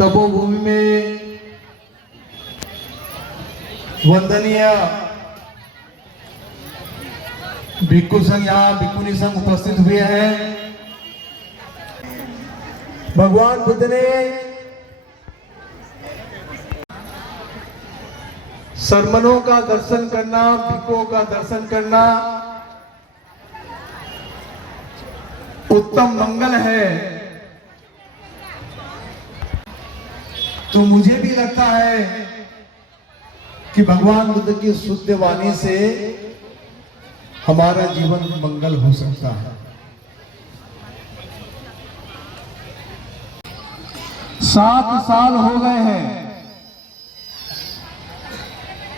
तपोभूमि में वंदनीय भिक्षु संघ यहाँ भिक्षुनी संघ उपस्थित हुए हैं। भगवान बुद्ध ने सरमनों का दर्शन करना, भिक्षुओं का दर्शन करना उत्तम मंगल है। तो मुझे भी लगता है कि भगवान बुद्ध की शुद्ध वाणी से हमारा जीवन मंगल हो सकता है। 7 साल हो गए हैं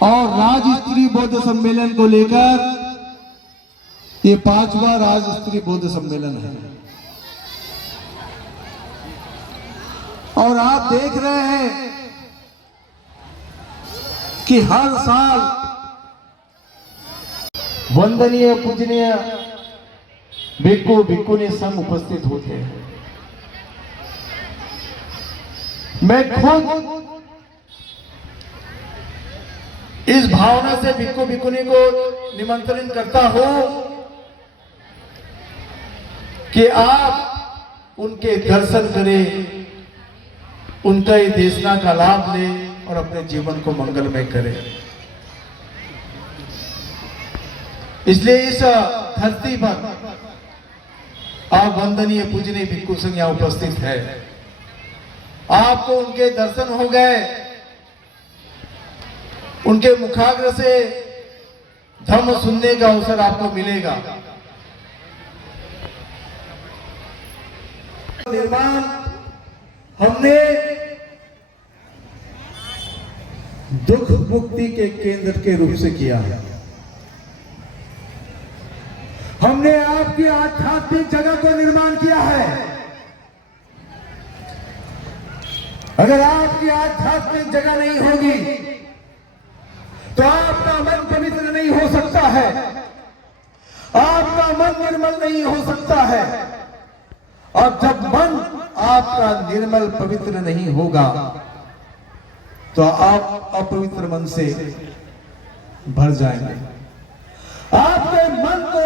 और राज स्त्री बौद्ध सम्मेलन को लेकर ये 5वां राज स्त्री बौद्ध सम्मेलन है। और आप देख रहे हैं कि हर साल वंदनीय पूजनीय भिक्षु भिक्षुनी संघ उपस्थित होते हैं। मैं खुद इस भावना से भिक्षु भिक्षुनी को निमंत्रित करता हूं कि आप उनके दर्शन करें, उनका ये देशना का लाभ लें और अपने जीवन को मंगलमय करें। इसलिए इस धरती पर आप वंदनीय पूजनीय भिक्षु संघ यहाँ उपस्थित है। आपको उनके दर्शन हो गए, उनके मुखाग्र से धम्म सुनने का अवसर आपको मिलेगा। निर्माण हमने दुख मुक्ति के केंद्र के रूप से किया है। हमने आपकी आध्यात्मिक जगह को निर्माण किया है। अगर आपकी आध्यात्मिक जगह नहीं होगी तो आपका मन पवित्र नहीं हो सकता है, आपका मन निर्मल नहीं हो सकता है। और जब मन आपका निर्मल पवित्र नहीं होगा तो आप अपवित्र मन से भर जाएंगे। आपके मन को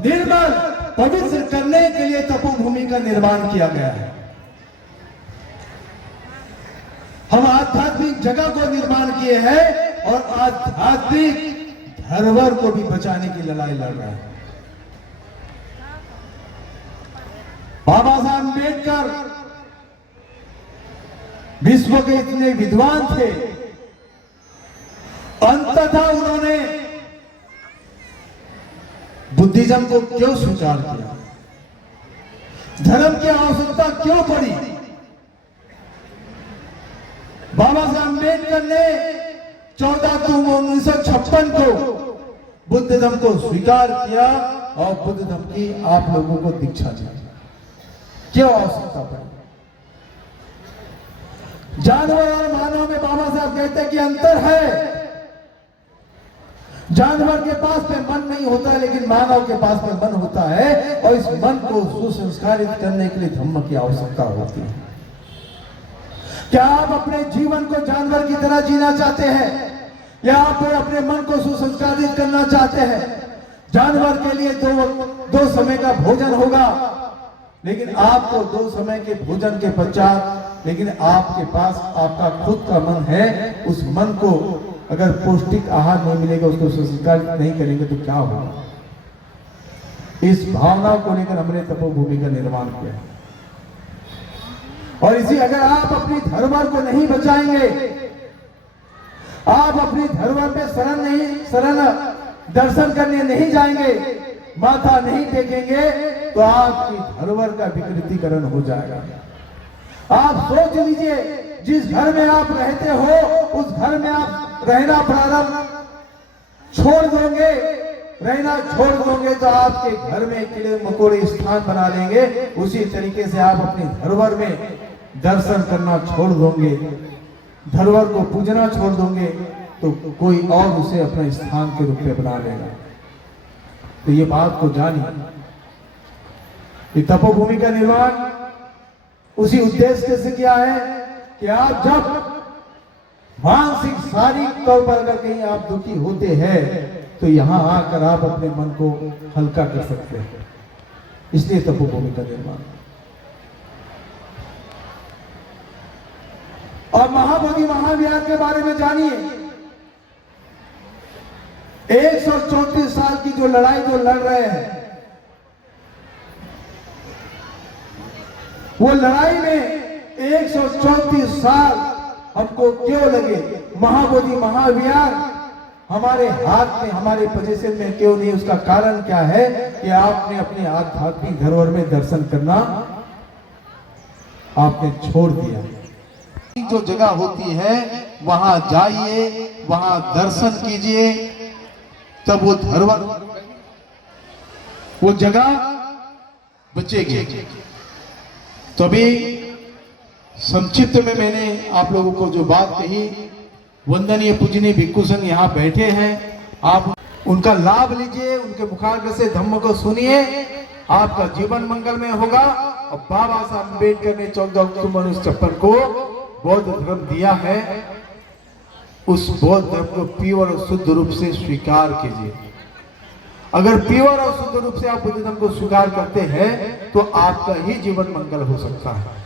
निर्मल पवित्र करने के लिए तपोभूमि का निर्माण किया गया है। हम आध्यात्मिक जगह को निर्माण किए हैं और आध्यात्मिक धरोहर को भी बचाने की लड़ाई लड़ रहे हैं। बाबा साहब अम्बेडकर विश्व के इतने विद्वान थे, अंततः उन्होंने बुद्धिज्म को क्यों स्वीकार किया? धर्म की आवश्यकता क्यों पड़ी? बाबा साहब अम्बेडकर ने 14 अक्टूबर 1956 को बुद्धिज्म को स्वीकार किया और बुद्धिज्म की आप लोगों को दीक्षा दी। क्यों आवश्यकता पड़ी? जानवर और मानव में बाबा साहब कहते हैं कि अंतर है। जानवर के पास में मन नहीं होता है, लेकिन मानव के पास में मन होता है और इस मन को सुसंस्कारित करने के लिए धम्म की आवश्यकता होती है। क्या आप अपने जीवन को जानवर की तरह जीना चाहते हैं या आप अपने मन को सुसंस्कारित करना चाहते हैं? जानवर के लिए दो समय का भोजन होगा, लेकिन आपको 2 समय के भोजन के पश्चात, लेकिन आपके पास आपका खुद का मन है। उस मन को अगर पौष्टिक आहार नहीं मिलेगा, उसको संस्कार नहीं करेंगे तो क्या होगा? इस भावना को लेकर हमने तपोभूमि का निर्माण किया। और इसी अगर आप अपनी धरोहर को नहीं बचाएंगे, आप अपनी धरोहर पे शरण दर्शन करने नहीं जाएंगे, माथा नहीं टेकेंगे, तो आपकी धरोहर का विकृतीकरण हो जाएगा। आप सोच लीजिए, जिस घर में आप रहते हो उस घर में आप रहना प्रारंभ छोड़ दोगे, रहना छोड़ दोगे तो आपके घर में कीड़े मकोड़े स्थान बना लेंगे। उसी तरीके से आप अपनी धरोहर में दर्शन करना छोड़ दोगे, धरोहर को पूजना छोड़ दोगे, तो कोई और उसे अपना स्थान के रूप में बना लेगा। तो ये बात को जानिए कि तपोभूमि का निर्माण उसी उद्देश्य से किया है। कि आप जब मानसिक शारीरिक तौर पर अगर कहीं आप दुखी होते हैं तो यहां आकर आप अपने मन को हल्का कर सकते हैं। इसलिए तपोभूमि का निर्माण। और महाबोधि महाविहार के बारे में जानिए। 134 साल की जो लड़ाई जो लड़ रहे हैं, वो लड़ाई में 134 साल हमको क्यों लगे, महाबोधि महाविहार हमारे हाथ में, हमारे पोजीशन में क्यों नहीं, उसका कारण क्या है कि आपने अपने आध्यात्मिक धरोहर में दर्शन करना आपने छोड़ दिया। जो जगह होती है वहां जाइए, वहां दर्शन कीजिए, तब वो धरोहर, वो जगह बचेगी। तो अभी संक्षिप्त में मैंने आप लोगों को जो बात कही, वंदनीय पूजनीय भिक्षु संघ यहाँ बैठे हैं, आप उनका लाभ लीजिए, उनके मुखाग्र से धम्म को सुनिए, आपका जीवन मंगलमय होगा। और बाबा साहब अम्बेडकर ने 14 अक्टूबर 1956 को बौद्ध धर्म दिया है, उस बौद्ध धर्म को प्योर और शुद्ध रूप से स्वीकार कीजिए। अगर प्योर और शुद्ध रूप से आप बुद्ध धर्म को स्वीकार करते हैं तो आपका ही जीवन मंगल हो सकता है।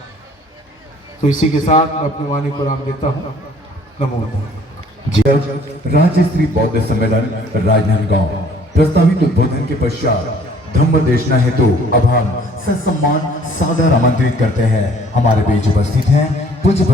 तो इसी के साथ मैं अपनी वाणी को राम देता हूं। नमो बुद्धाय। राज्य स्त्री बौद्ध सम्मेलन राजनांदगांव प्रस्तावित उद्बोधन के पश्चात धम्म देशना हेतु अब हम ससम्मान सादर आमंत्रित करते हैं। हमारे बीच उपस्थित हैं पूज्य